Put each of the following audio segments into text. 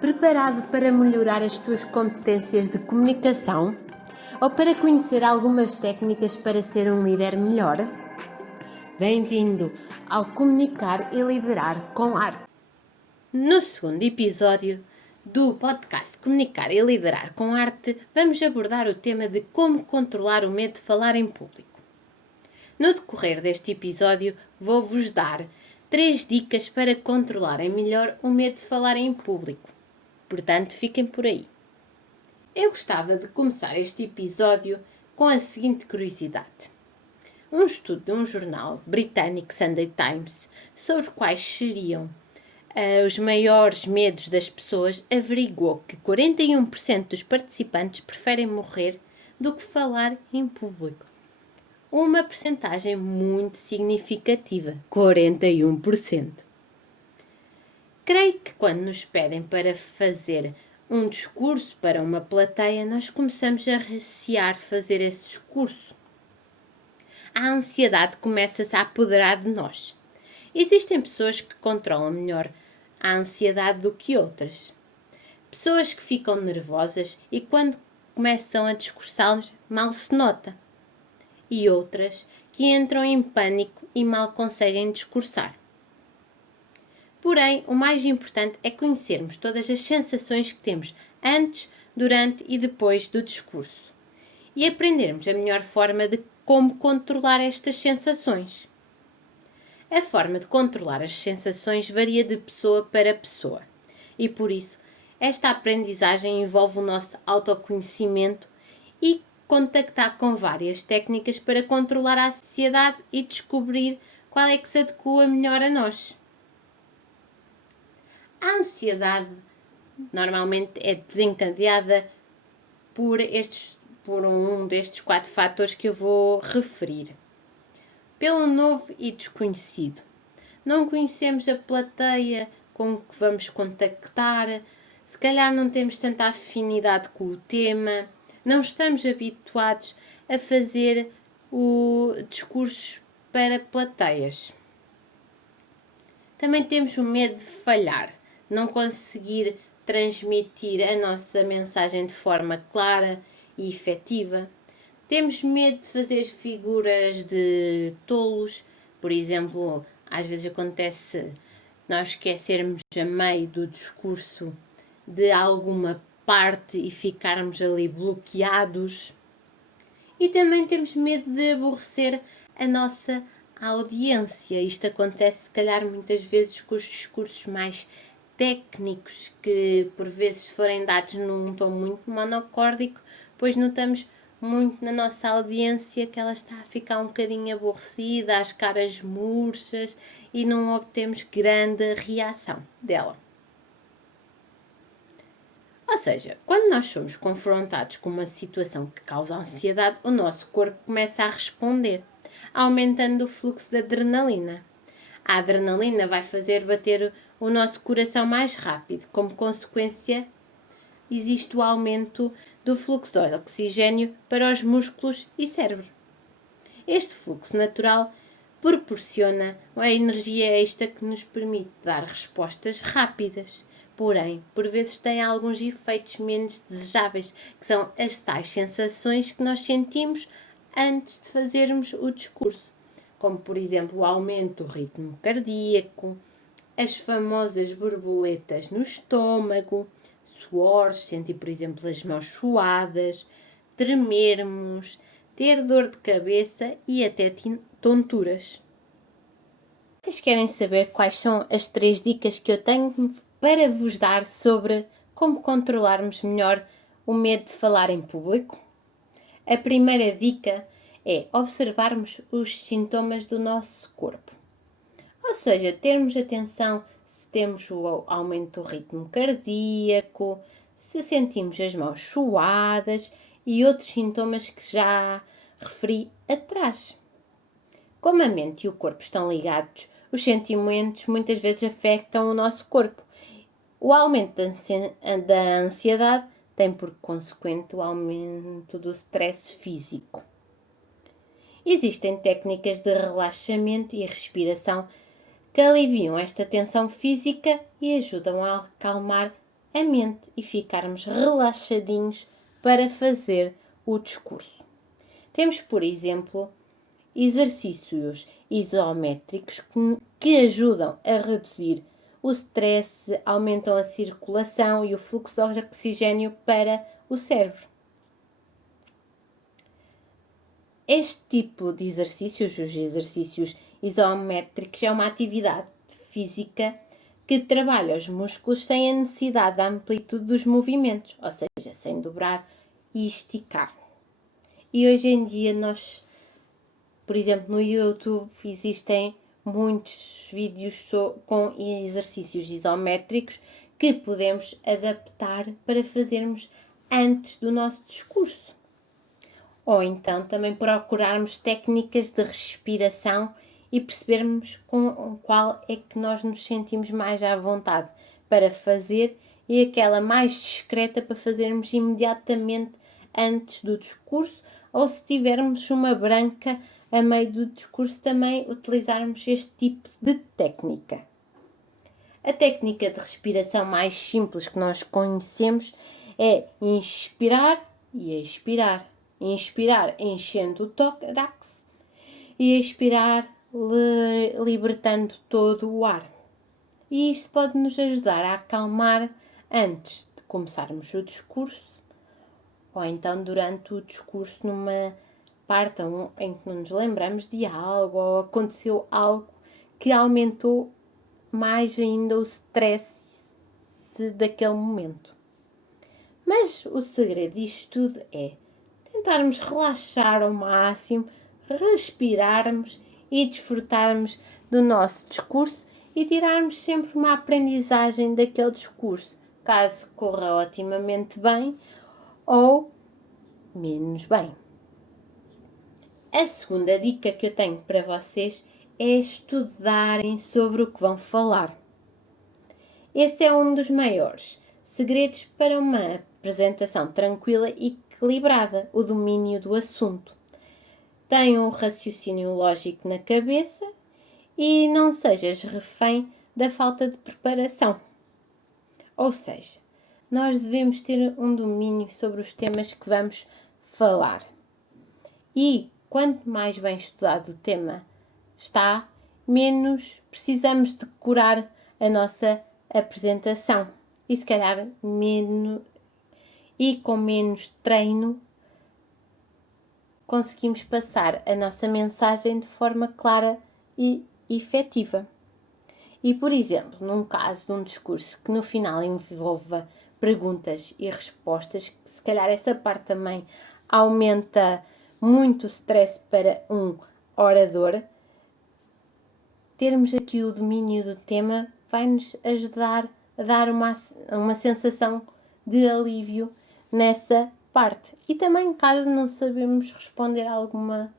Preparado para melhorar as tuas competências de comunicação? Ou para conhecer algumas técnicas para ser um líder melhor? Bem-vindo ao Comunicar e Liderar com Arte. No segundo episódio do podcast Comunicar e Liderar com Arte, vamos abordar o tema de como controlar o medo de falar em público. No decorrer deste episódio, vou-vos dar 3 dicas para controlarem melhor o medo de falar em público. Portanto, fiquem por aí. Eu gostava de começar este episódio com a seguinte curiosidade. Um estudo de um jornal britânico, Sunday Times, sobre quais seriam os maiores medos das pessoas, averiguou que 41% dos participantes preferem morrer do que falar em público. Uma percentagem muito significativa, 41%. Creio que quando nos pedem para fazer um discurso para uma plateia, nós começamos a recear fazer esse discurso. A ansiedade começa-se a apoderar de nós. Existem pessoas que controlam melhor a ansiedade do que outras. Pessoas que ficam nervosas e quando começam a discursar mal se nota. E outras que entram em pânico e mal conseguem discursar. Porém, o mais importante é conhecermos todas as sensações que temos antes, durante e depois do discurso e aprendermos a melhor forma de como controlar estas sensações. A forma de controlar as sensações varia de pessoa para pessoa e, por isso, esta aprendizagem envolve o nosso autoconhecimento e contactar com várias técnicas para controlar a ansiedade e descobrir qual é que se adequa melhor a nós. A ansiedade normalmente é desencadeada por um destes 4 fatores que eu vou referir. Pelo novo e desconhecido. Não conhecemos a plateia com que vamos contactar, se calhar não temos tanta afinidade com o tema, não estamos habituados a fazer discursos para plateias. Também temos o medo de falhar, não conseguir transmitir a nossa mensagem de forma clara e efetiva. Temos medo de fazer figuras de tolos, por exemplo, às vezes acontece nós esquecermos a meio do discurso de alguma parte e ficarmos ali bloqueados. E também temos medo de aborrecer a nossa audiência. Isto acontece, se calhar, muitas vezes com os discursos mais técnicos, que por vezes se forem dados num tom muito monocórdico, pois notamos muito na nossa audiência que ela está a ficar um bocadinho aborrecida, as caras murchas e não obtemos grande reação dela. Ou seja, quando nós somos confrontados com uma situação que causa ansiedade, o nosso corpo começa a responder, aumentando o fluxo de adrenalina. A adrenalina vai fazer bater o nosso coração mais rápido. Como consequência, existe o aumento do fluxo de oxigênio para os músculos e cérebro. Este fluxo natural proporciona a energia extra que nos permite dar respostas rápidas. Porém, por vezes tem alguns efeitos menos desejáveis, que são as tais sensações que nós sentimos antes de fazermos o discurso, como por exemplo o aumento do ritmo cardíaco, as famosas borboletas no estômago, suores, sentir por exemplo as mãos suadas, tremermos, ter dor de cabeça e até tonturas. Vocês querem saber quais são as 3 dicas que eu tenho para vos dar sobre como controlarmos melhor o medo de falar em público? A primeira dica é observarmos os sintomas do nosso corpo. Ou seja, termos atenção se temos o aumento do ritmo cardíaco, se sentimos as mãos suadas e outros sintomas que já referi atrás. Como a mente e o corpo estão ligados, os sentimentos muitas vezes afetam o nosso corpo. O aumento da ansiedade tem por consequente o aumento do stress físico. Existem técnicas de relaxamento e respiração que aliviam esta tensão física e ajudam a acalmar a mente e ficarmos relaxadinhos para fazer o discurso. Temos, por exemplo, exercícios isométricos que ajudam a reduzir o stress, aumentam a circulação e o fluxo de oxigênio para o cérebro. Este tipo de exercícios, os exercícios isométricos, é uma atividade física que trabalha os músculos sem a necessidade da amplitude dos movimentos, ou seja, sem dobrar e esticar. E hoje em dia por exemplo, no YouTube existem muitos vídeos com exercícios isométricos que podemos adaptar para fazermos antes do nosso discurso. Ou então também procurarmos técnicas de respiração e percebermos com qual é que nós nos sentimos mais à vontade para fazer e aquela mais discreta para fazermos imediatamente antes do discurso, ou se tivermos uma branca a meio do discurso também utilizarmos este tipo de técnica. A técnica de respiração mais simples que nós conhecemos é inspirar e expirar. Inspirar enchendo o tórax e expirar libertando todo o ar. E isto pode nos ajudar a acalmar antes de começarmos o discurso ou então durante o discurso numa parte em que não nos lembramos de algo ou aconteceu algo que aumentou mais ainda o stress daquele momento. Mas o segredo disto tudo é tentarmos relaxar ao máximo, respirarmos e desfrutarmos do nosso discurso e tirarmos sempre uma aprendizagem daquele discurso, caso corra otimamente bem ou menos bem. A segunda dica que eu tenho para vocês é estudarem sobre o que vão falar. Esse é um dos maiores segredos para uma apresentação tranquila e equilibrada, o domínio do assunto. Tenha um raciocínio lógico na cabeça e não sejas refém da falta de preparação. Ou seja, nós devemos ter um domínio sobre os temas que vamos falar. E quanto mais bem estudado o tema está, menos precisamos decorar a nossa apresentação. E se calhar com menos treino conseguimos passar a nossa mensagem de forma clara e efetiva. E, por exemplo, num caso de um discurso que no final envolva perguntas e respostas, que se calhar essa parte também aumenta muito o stress para um orador, termos aqui o domínio do tema vai-nos ajudar a dar uma sensação de alívio nessa parte. E também, caso não sabemos responder a alguma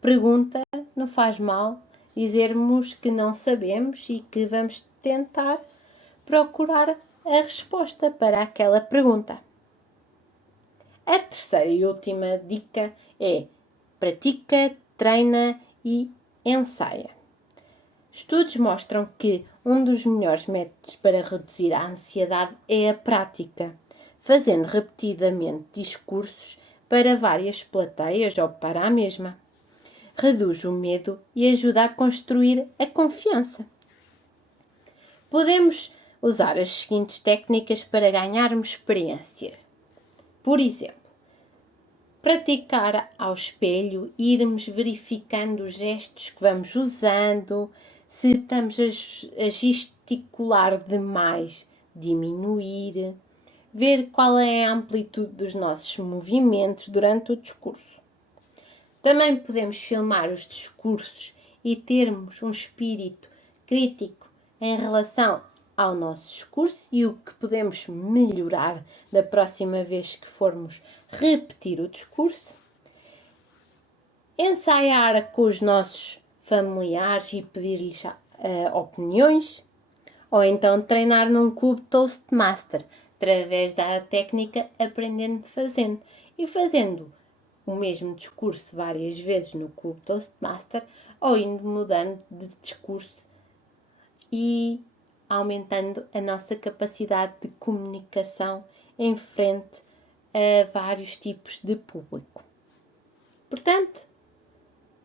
pergunta, não faz mal dizermos que não sabemos e que vamos tentar procurar a resposta para aquela pergunta. A terceira e última dica é pratica, treina e ensaia. Estudos mostram que um dos melhores métodos para reduzir a ansiedade é a prática, fazendo repetidamente discursos para várias plateias ou para a mesma. Reduz o medo e ajuda a construir a confiança. Podemos usar as seguintes técnicas para ganharmos experiência. Por exemplo, praticar ao espelho e irmos verificando os gestos que vamos usando, se estamos a gesticular demais, diminuir, ver qual é a amplitude dos nossos movimentos durante o discurso. Também podemos filmar os discursos e termos um espírito crítico em relação ao nosso discurso e o que podemos melhorar da próxima vez que formos repetir o discurso. Ensaiar com os nossos familiares e pedir-lhes opiniões. Ou então treinar num clube Toastmaster, através da técnica aprendendo fazendo. E fazendo o mesmo discurso várias vezes no clube Toastmaster ou indo mudando de discurso e aumentando a nossa capacidade de comunicação em frente a vários tipos de público. Portanto,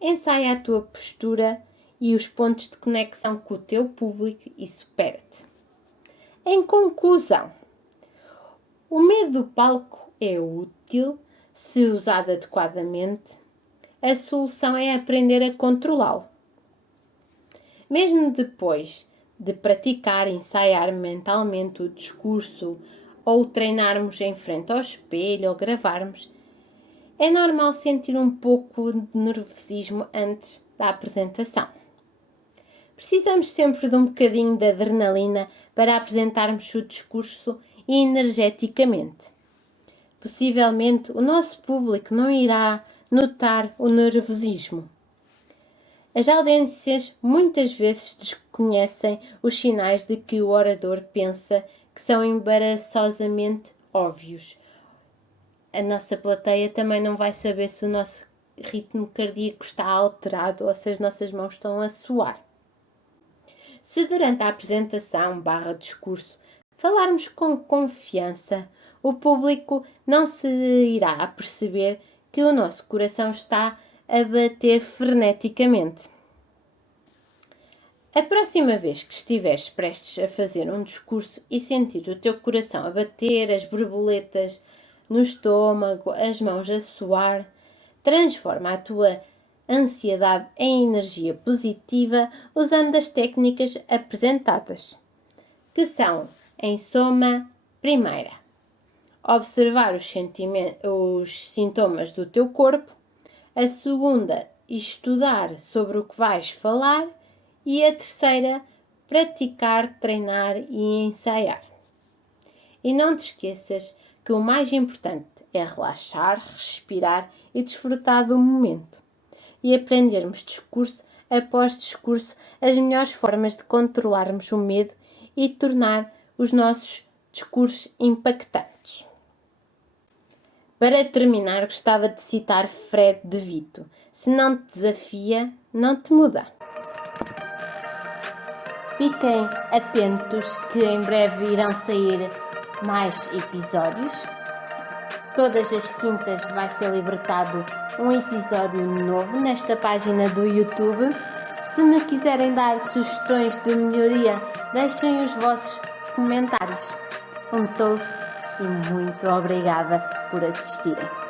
ensaia a tua postura e os pontos de conexão com o teu público e supera-te. Em conclusão, o medo do palco é útil se usado adequadamente. A solução é aprender a controlá-lo. Mesmo depois de praticar e ensaiar mentalmente o discurso ou treinarmos em frente ao espelho ou gravarmos, é normal sentir um pouco de nervosismo antes da apresentação. Precisamos sempre de um bocadinho de adrenalina para apresentarmos o discurso energeticamente. Possivelmente o nosso público não irá notar o nervosismo. As audiências muitas vezes desconhecem os sinais de que o orador pensa que são embaraçosamente óbvios. A nossa plateia também não vai saber se o nosso ritmo cardíaco está alterado ou se as nossas mãos estão a suar. Se durante a apresentação /discurso falarmos com confiança, o público não se irá aperceber que o nosso coração está a bater freneticamente. A próxima vez que estiveres prestes a fazer um discurso e sentires o teu coração a bater, as borboletas no estômago, as mãos a suar, transforma a tua ansiedade em energia positiva usando as técnicas apresentadas, que são, em soma, primeira, observar os sintomas do teu corpo, a segunda, estudar sobre o que vais falar e a terceira, praticar, treinar e ensaiar. E não te esqueças que o mais importante é relaxar, respirar e desfrutar do momento e aprendermos discurso após discurso as melhores formas de controlarmos o medo e tornar os nossos discursos impactantes. Para terminar, gostava de citar Fred De Vito: se não te desafia, não te muda. Fiquem atentos que em breve irão sair mais episódios. Todas as quintas vai ser libertado um episódio novo nesta página do YouTube. Se me quiserem dar sugestões de melhoria, deixem os vossos comentários. Um toast e muito obrigada por assistirem.